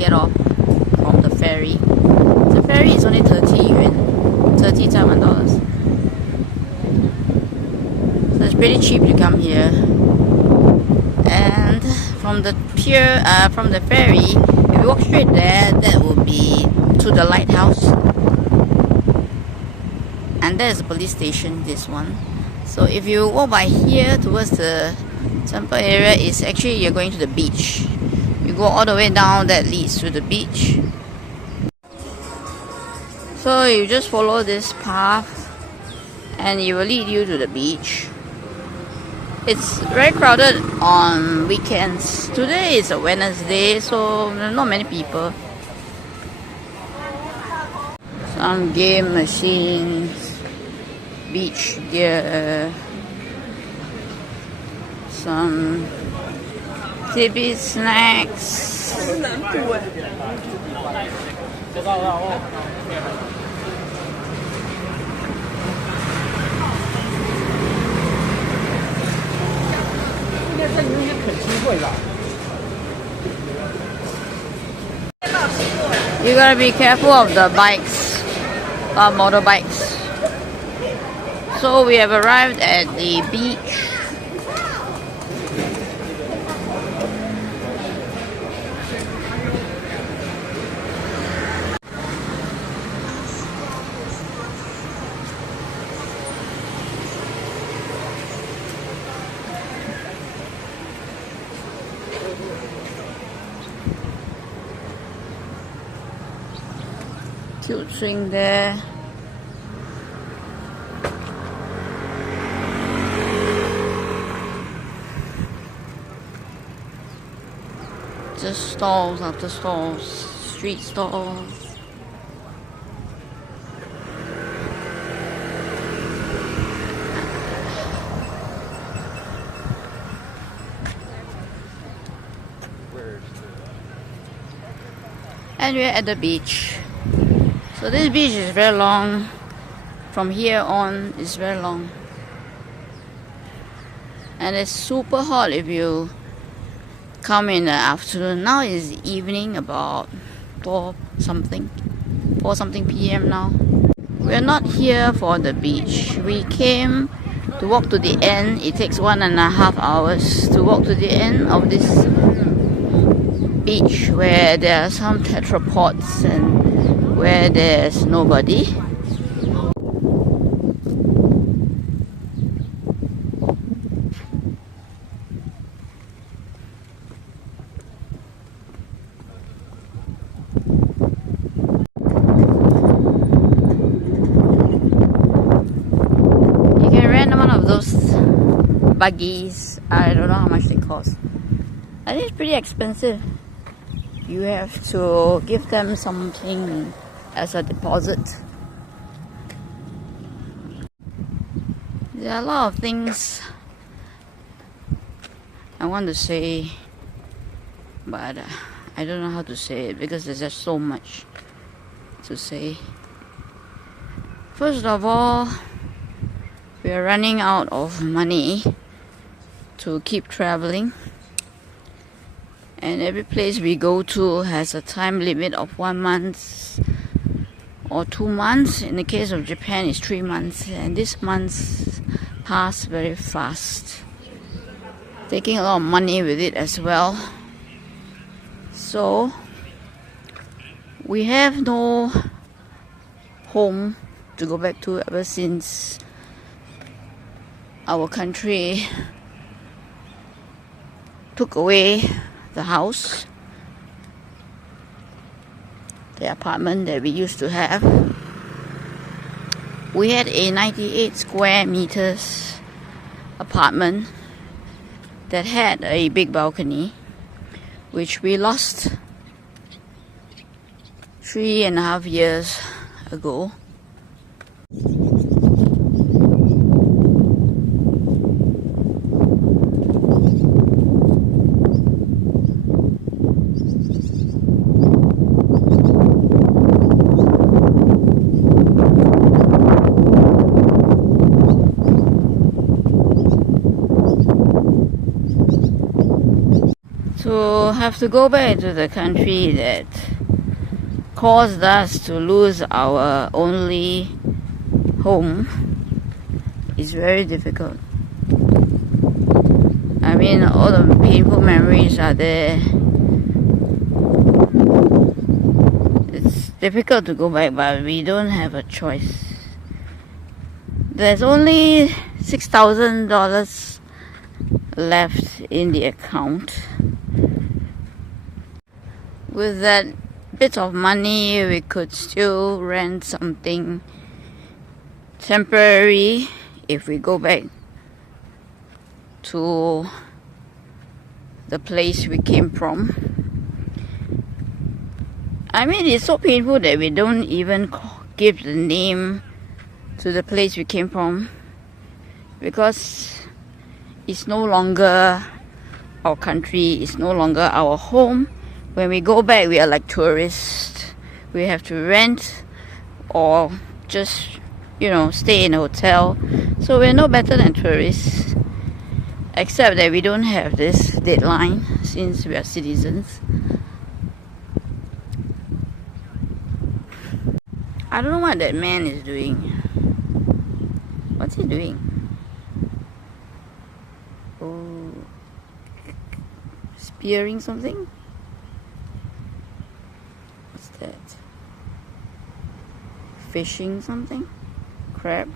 get off from the ferry. The ferry is only 30 yuan, 30 Taiwan dollars. So it's pretty cheap to come here. And from the pier, from the ferry, if you walk straight there, that will be to the lighthouse. And there's a police station, this one. So if you walk by here towards the temple area, it's actually you're going to the beach. You go all the way down, that leads to the beach. So you just follow this path and it will lead you to the beach. It's very crowded on weekends. Today is a Wednesday, so there are not many people. Some game machines, beach gear, some tidbit snacks. You gotta be careful of the bikes, motorbikes. So we have arrived at the beach. Cute swing there. Just stalls after stalls, street stalls. And we're at the beach. So this beach is very long. From here on, it's very long. And it's super hot if you come in the afternoon. Now is evening, about 4 something p.m. now. We're not here for the beach. We came to walk to the end. It takes 1.5 hours to walk to the end of this beach where there are some tetrapods and where there's nobody. You can rent one of those buggies. I don't know how much they cost. I think it's pretty expensive. You have to give them something as a deposit. There are a lot of things I want to say, but I don't know how to say it because there's just so much to say. First of all, we are running out of money to keep traveling, and every place we go to has a time limit of 1 month or 2 months. In the case of Japan, it's 3 months, and this month passed very fast, taking a lot of money with it as well. So we have no home to go back to ever since our country took away the house, the apartment that we used to have. We had a 98 square meters apartment that had a big balcony, which we lost 3.5 years ago. To have to go back to the country that caused us to lose our only home is very difficult. I mean, all the painful memories are there. It's difficult to go back, but we don't have a choice. There's only $6,000 left in the account. With that bit of money, we could still rent something temporary if we go back to the place we came from. I mean, it's so painful that we don't even give the name to the place we came from, because it's no longer our country, it's no longer our home. When we go back, we are like tourists. We have to rent or just, stay in a hotel. So we're no better than tourists, except that we don't have this deadline since we are citizens. I don't know what that man is doing. What's he doing? Oh, spearing something? What's that? Fishing something? Crab?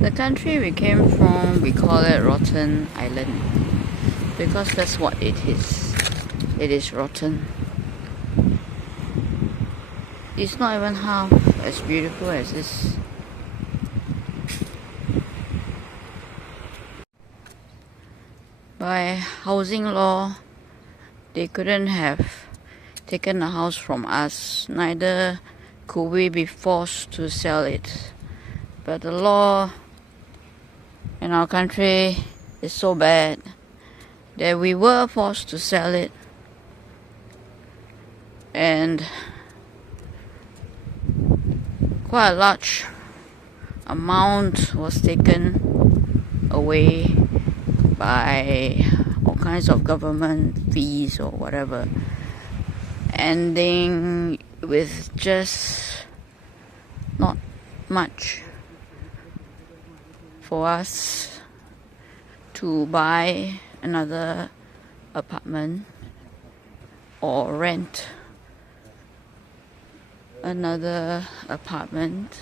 The country we came from, we call it Rotten Island, because that's what it is. It is rotten. It's not even half as beautiful as this. By housing law, they couldn't have taken the house from us, neither could we be forced to sell it. But the law in our country is so bad that we were forced to sell it, and quite a large amount was taken away by all kinds of government fees or whatever. ending with just not much for us to buy another apartment or rent another apartment.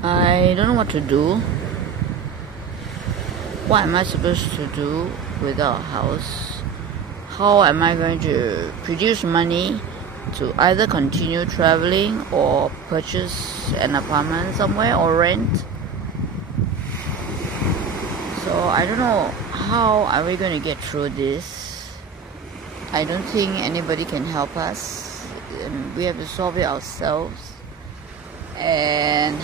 I don't know what to do. What am I supposed to do without a house? How am I going to produce money to either continue traveling or purchase an apartment somewhere or rent? So I don't know, how are we going to get through this? I don't think anybody can help us. We have to solve it ourselves. And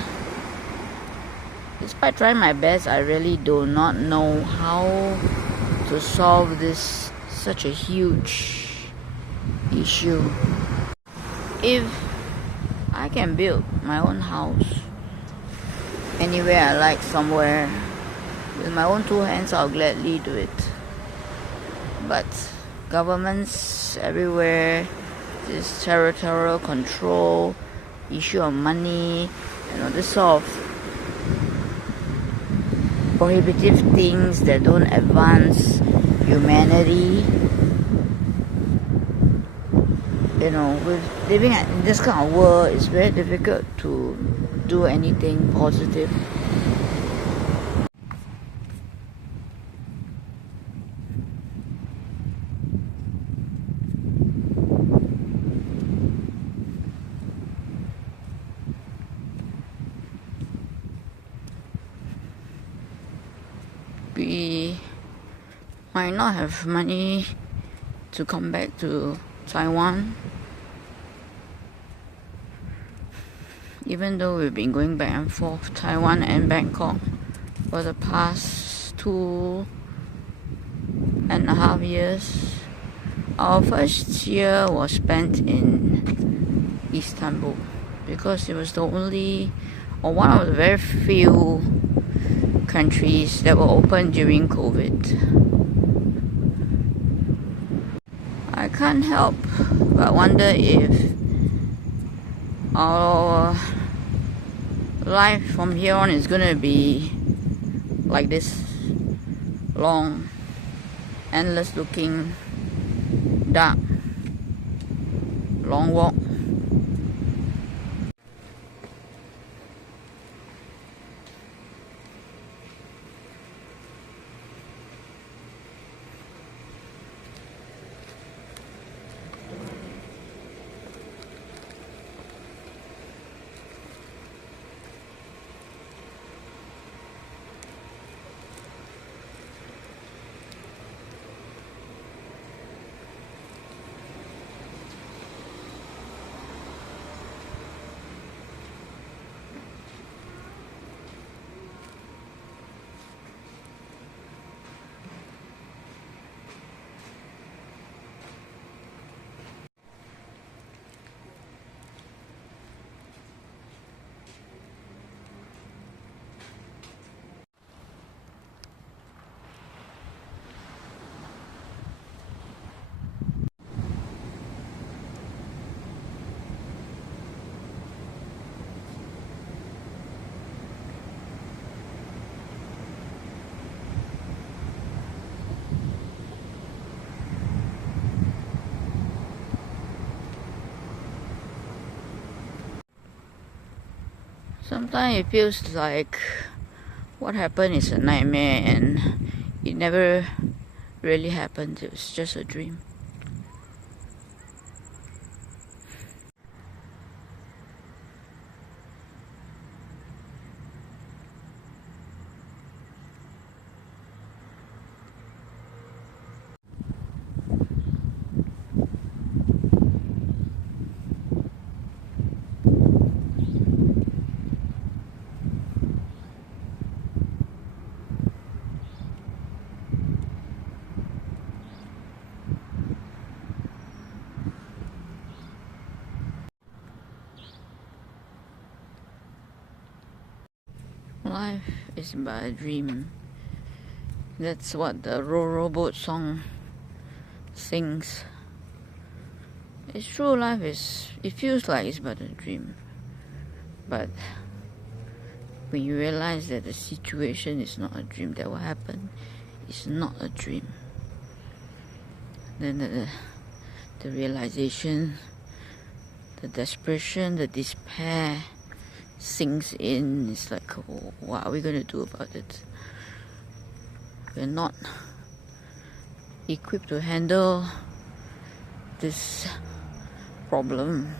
despite trying my best, I really do not know how to solve this such a huge issue. If I can build my own house anywhere I like, somewhere with my own two hands, I'll gladly do it. But governments everywhere, this territorial control, issue of money, this sort of prohibitive things that don't advance humanity. With living in this kind of world, it's very difficult to do anything positive. We might not have money to come back to Taiwan, even though we've been going back and forth Taiwan and Bangkok for the past 2.5 years. Our first year was spent in Istanbul because it was the only or one of the very few countries that were open during COVID. I can't help but wonder if our life from here on is gonna be like this long, endless looking, dark, long walk. Sometimes it feels like what happened is a nightmare and it never really happened. It was just a dream. Life is but a dream. That's what the rowboat song sings. It's true, it feels like it's but a dream. But when you realize that the situation is not a dream, that what happened is not a dream, then the realization, the desperation, the despair sinks in. It's like, oh, what are we going to do about it? We're not equipped to handle this problem.